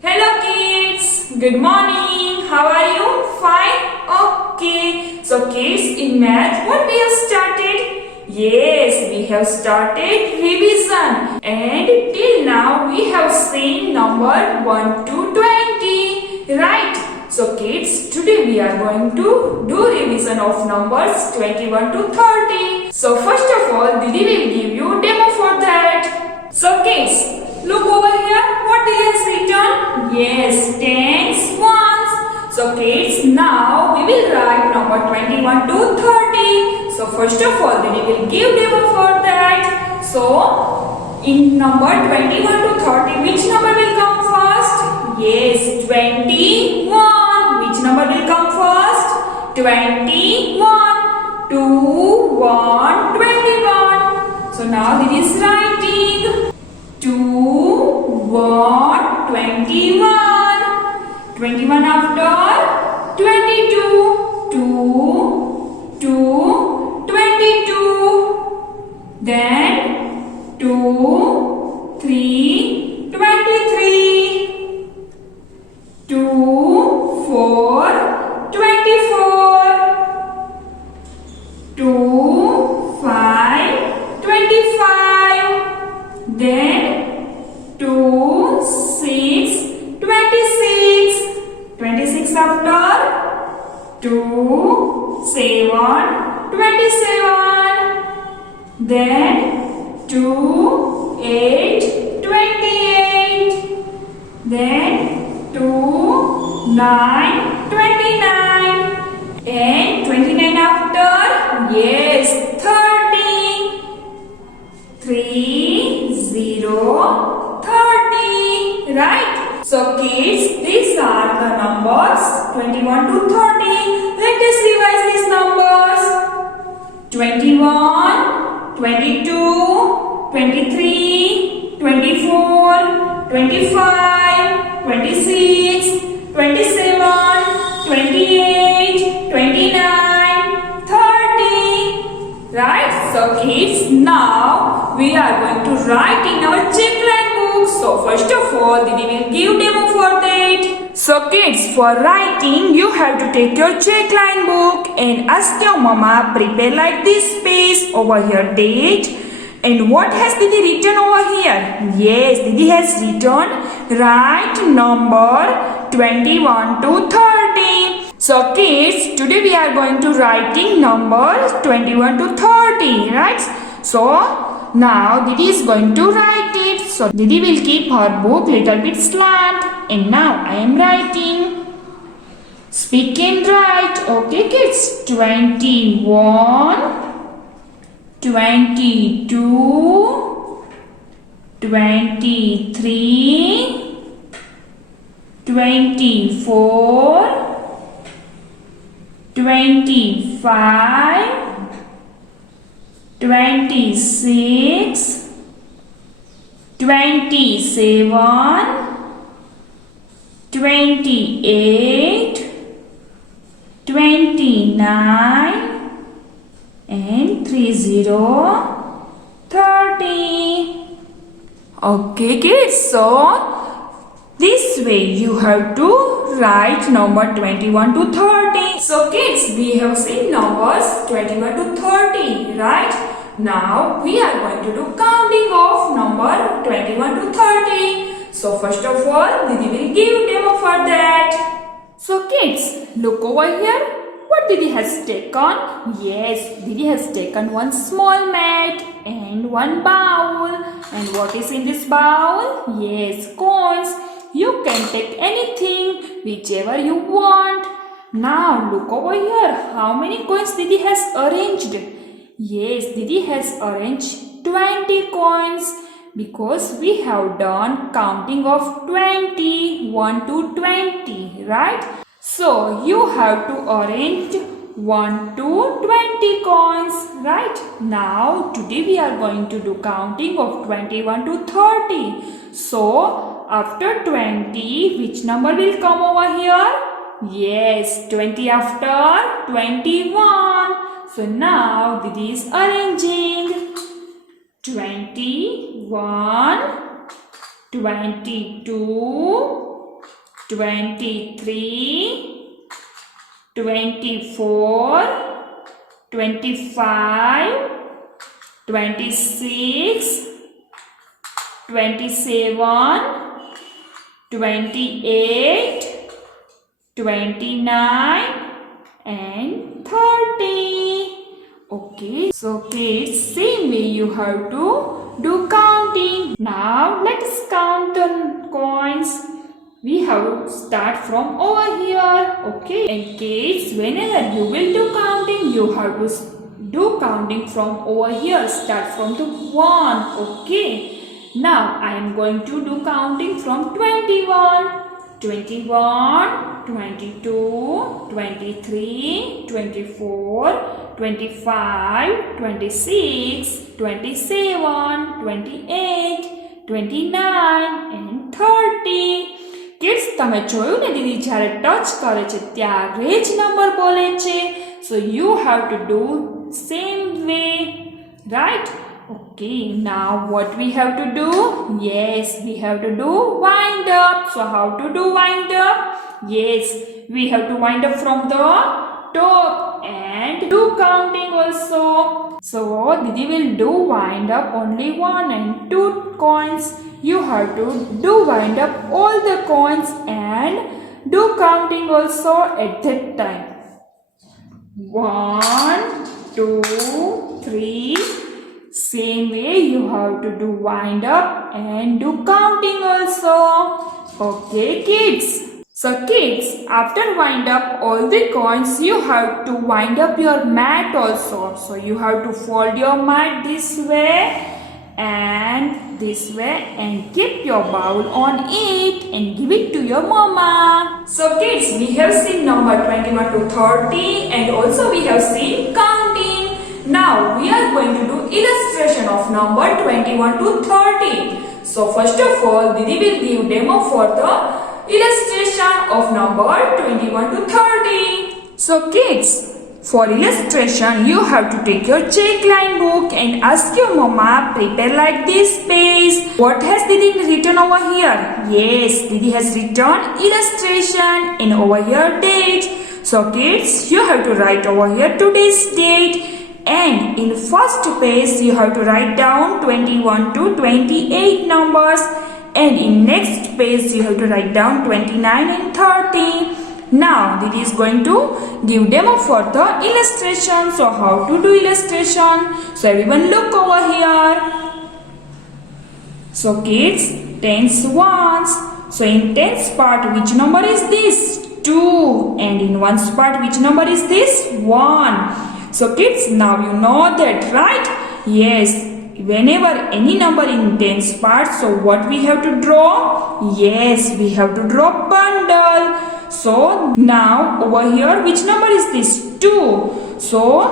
Hello kids, good morning. How are you? Fine? Okay. So kids, in math what we have started? Yes, we have started revision and till now we have seen number 1 to 20. Right? So kids, today we are going to do revision of numbers 21 to 30. So first of all, Didi will give you demo for that. So kids, look over here. What he has written? Yes, tens, ones. So kids, now we will write number 21 to 30. So first of all, Didi will give demo for that. So in number 21 to 30, which number will come first? Yes, 21. Which number will come first? 21. 2, 1, 21. So now Didi is writing 2, 1, 21. 21 after 22. 2, 2, 22. Then 2, 3, 23. 2, 4, 24. 2, 5, 25. Then 2, 6, 26. 26 after 2, 7, 27. Then 2, 8, 28. Then 2, 9, 29. And 29 after? Yes, 30. 3, 0, 30. Right? So kids, these are the numbers 21 to 30. Let us revise these numbers. 21, 22, 23, 24, 25, 26, 27, 28, 29, 30. Right? So kids, now we are going to write in our checkline book. So first of all, Didi will give demo for that. So kids, for writing, you have to take your checkline book and ask your mama prepare like this page. Over here date. And what has Didi written over here? Yes, Didi has written write number 21 to 30. So kids, today we are going to writing numbers 21 to 30, right? So now Didi is going to write it. So Didi will keep her book little bit slant. And now I am writing. Speak and write. Okay kids, 21, 22, 23, 24, 25, 26, 27, 28, 29, and 30, 30. Okay kids, so this way you have to write number 21 to 30. So kids, we have seen numbers 21 to 30, right? Now we are going to do counting of number 21 to 30. So first of all, Didi will give demo for that. So kids, look over here. What Didi has taken? Yes, Didi has taken one small mat and one bowl. And what is in this bowl? Yes, coins. You can take anything, whichever you want. Now look over here. How many coins Didi has arranged? Yes, Didi has arranged 20 coins. Because we have done counting of 20, 1 to 20, right? So you have to arrange 1 to 20 coins, right? Now today we are going to do counting of 21 to 30. So after 20, which number will come over here? Yes, 20 after 21. So now Didi is arranging 21, 22, 23, 24, 25, 26, 27, 28, 29 and 30. Okay, so kids, same way you have to do counting. Now let us count the coins. We have to start from over here. Okay, and kids, whenever you will do counting, you have to do counting from over here. Start from the 1. Okay, now I am going to do counting from 21. 21, 22, 23, 24, 25, 26, 27, 28, 29 and 30. Kids તમે જોયું ને દીદી જ્યારે touch કરે છે ત્યારે જ number બોલે છે. So you have to do same way, right? Okay, now what we have to do? Yes, we have to do wind up. So how to do wind up? Yes, we have to wind up from the top and do counting also. So Didi will do wind up only 1 and 2 coins. You have to do wind up all the coins and do counting also at that time. 1, 2, 3. Same way you have to do wind up and do counting also. Okay kids. So kids, after wind up all the coins, you have to wind up your mat also. So you have to fold your mat this way and this way and keep your bowl on it and give it to your mama. So kids, we have seen number 21 to 30 and also we have seen counting. Now we are going to do illustration of number 21 to 30. So first of all, Didi will give demo for the illustration of number 21 to 30. So kids, for illustration you have to take your check line book and ask your mama prepare like this page. What has Didi written over here? Yes, Didi has written illustration and over here date. So kids, you have to write over here today's date. And in first page you have to write down 21 to 28 numbers and in next page you have to write down 29 and 30. Now Didi is going to give demo for the illustration. So how to do illustration? So everyone look over here. So kids, tens ones. So in tens part which number is this? 2. And in ones part which number is this? 1. So kids, now you know that, right? Yes, whenever any number in tens part, so what we have to draw? Yes, we have to draw bundle. So now over here, which number is this? 2. So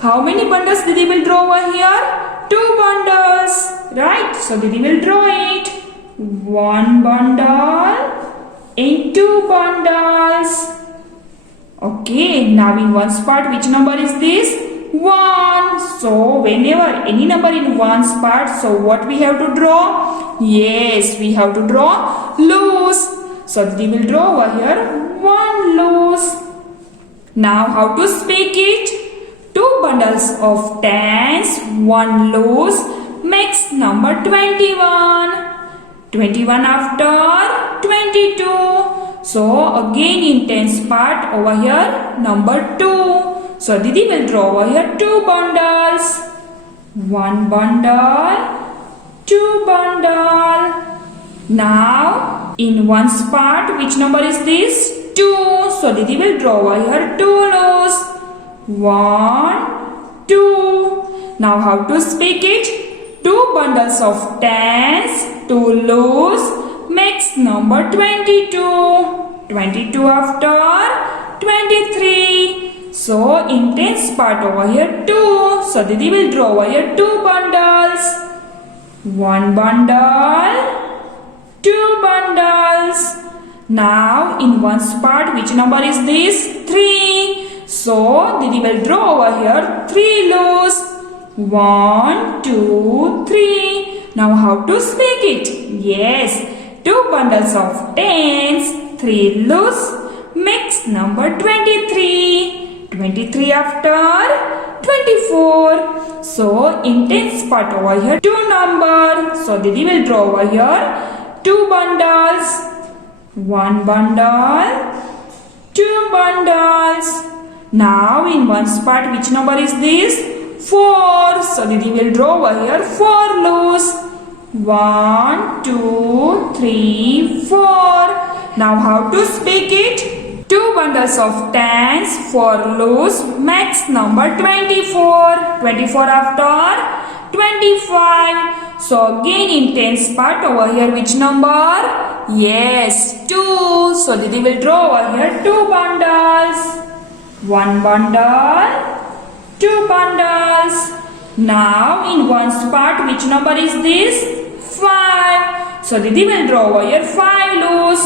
how many bundles Didi will draw over here? 2 bundles, right? So Didi will draw it. 1 bundle and 2 bundles. Okay, now in ones part which number is this? 1. So whenever any number in ones part, so what we have to draw? Yes, we have to draw loose. So we will draw over here 1 loose. Now how to speak it? 2 bundles of tens, 1 loose makes number 21. 21 after 22. So again in tens part over here number 2. So Didi will draw over here 2 bundles. 1 bundle, 2 bundle. Now in ones part which number is this? 2. So Didi will draw over here 2 loose. 1, 2. Now how to speak it? 2 bundles of tens, 2 loose makes number 22. 22 after 23. So in tens part over here 2. So Didi will draw over here 2 bundles. 1 bundle, 2 bundles. Now in ones part which number is this? 3. So Didi will draw over here 3 loose. 1, 2, 3. Now how to speak it? Yes, 2 bundles of tens, 3 lose makes number 23. 23 after 24. So in tens part over here 2 numbers. So Didi will draw over here 2 bundles. 1 bundle, 2 bundles. Now in ones part which number is this? 4. So Didi will draw over here 4 loose. 1, 2, 3, 4. Now how to speak it? 2 bundles of tens, 4 loose makes number 24. 24 after 25. So again in tens part over here which number? Yes, 2. So Didi will draw over here 2 bundles. 1 bundle, 2 bundles. Now in ones part which number is this? 5. So Didi will draw over here 5 loose.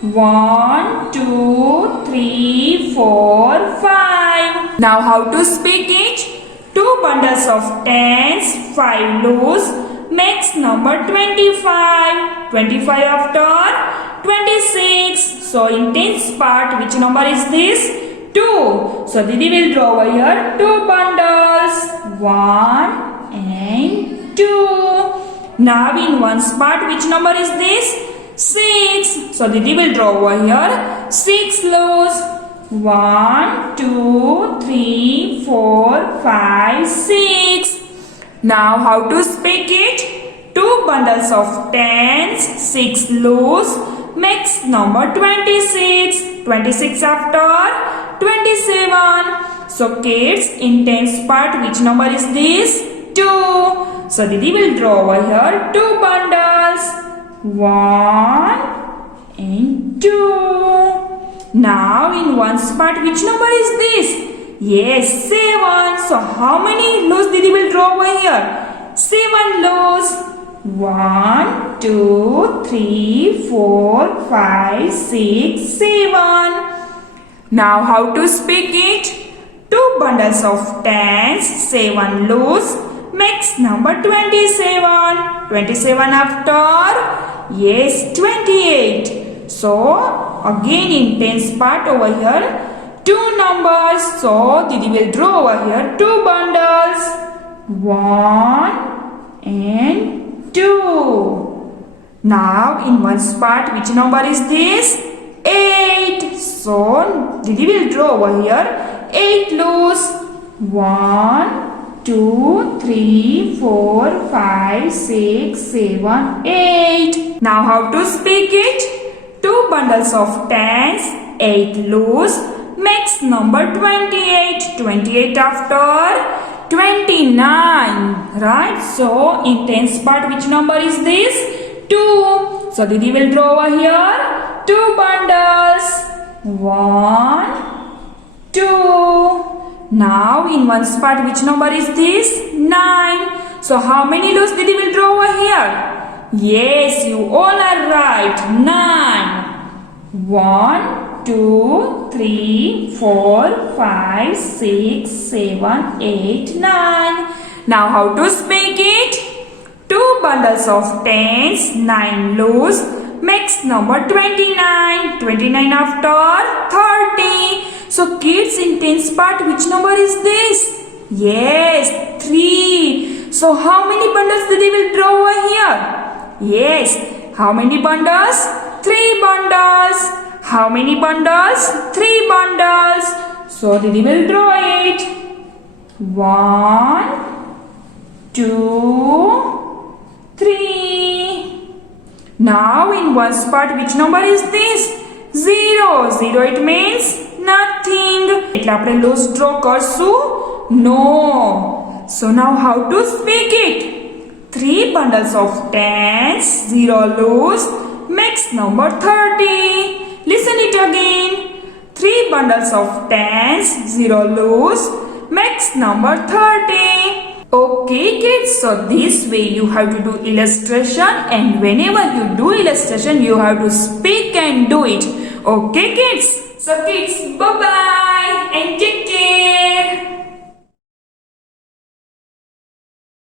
1, 2, 3, 4, 5. Now how to speak it? 2 bundles of tens, 5 loose makes number 25. 25 after 26. So in tens part which number is this? 2. So Didi will draw over here 2 bundles. 1 and 2. Now in ones part which number is this? 6. So Didi will draw over here 6 loose. 1, 2, 3, 4, 5, 6. Now how to speak it? 2 bundles of tens, 6 loose makes number 26. 26 after 27. So kids, in tens part which number is this? 2. So Didi will draw over here 2 bundles. 1 and 2. Now in ones part which number is this? Yes, 7. So how many loose Didi will draw over here? 7 loose. 1, 2, 3, 4, 5, 6, 7. Now how to speak it? 2 bundles of tens, 7 loose makes number 27. 27 after? Yes, 28. So again in tens part over here 2 numbers. So Didi will draw over here 2 bundles. 1 and 2. Now in ones part which number is this? 8. So Didi will draw over here 8 loose. 1, 2, 3, 4, 5, 6, 7, 8. Now how to speak it? 2 bundles of tens, 8 loose makes number 28. 28 after 29. Right? So in tens part which number is this? 2. So Didi will draw over here 2 bundles. 1, 2. Now in ones part which number is this? 9. So how many loose Didi will draw over here? Yes, you all are right. 9. 1, 2, 3, 4, 5, 6, 7, 8, 9. Now how to speak it? 2 bundles of tens, 9 loose makes number 29. 29 after 30. So kids, in tens part which number is this? Yes, 3. So how many bundles Didi will draw over here? Yes, how many bundles? 3 bundles. How many bundles? 3 bundles. So Didi will draw it. 1, 2, 3. Now in ones part which number is this? 0. 0 it means nothing. એટલે આપણે loose draw કરશું? No. So now how to speak it? 3 bundles of tens, 0 loose makes number 30. Listen it again. 3 bundles of tens, 0 loose makes number 30. Okay kids, so this way you have to do illustration, and whenever you do illustration you have to speak and do it. Okay kids? So kids, bye bye and take